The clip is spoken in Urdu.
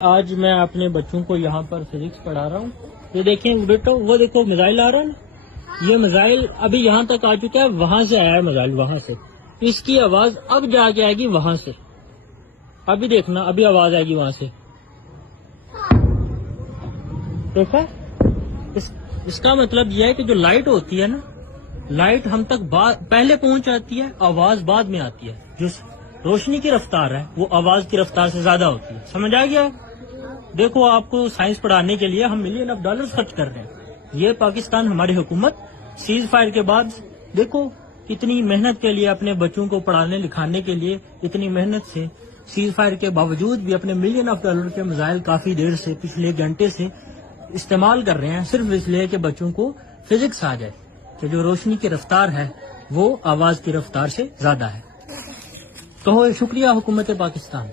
آج میں اپنے بچوں کو یہاں پر فزکس پڑھا رہا ہوں. یہ دیکھیں بیٹا، وہ دیکھو میزائل آ رہا ہے نا، یہ میزائل ابھی یہاں تک آ چکا ہے، وہاں سے آیا ہے میزائل، وہاں سے. اس کی آواز اب جا کے آئے گی وہاں سے. ابھی دیکھنا، ابھی آواز آئے گی وہاں سے. دیکھا، اس کا مطلب یہ ہے کہ جو لائٹ ہوتی ہے نا، لائٹ ہم تک پہلے پہنچ جاتی ہے، آواز بعد میں آتی ہے. جو روشنی کی رفتار ہے وہ آواز کی رفتار سے زیادہ ہوتی ہے. سمجھ آ گیا؟ دیکھو، آپ کو سائنس پڑھانے کے لیے ہم ملین آف ڈالر خرچ کر رہے ہیں. یہ پاکستان، ہماری حکومت سیز فائر کے بعد دیکھو اتنی محنت کے لیے، اپنے بچوں کو پڑھانے لکھانے کے لیے اتنی محنت سے، سیز فائر کے باوجود بھی اپنے ملین آف ڈالر کے میزائل کافی دیر سے، پچھلے گھنٹے سے استعمال کر رہے ہیں، صرف اس لیے کہ بچوں کو فزکس آ جائے کہ جو روشنی کی رفتار ہے وہ آواز کی رفتار سے زیادہ ہے. تو شکریہ حکومت پاکستان.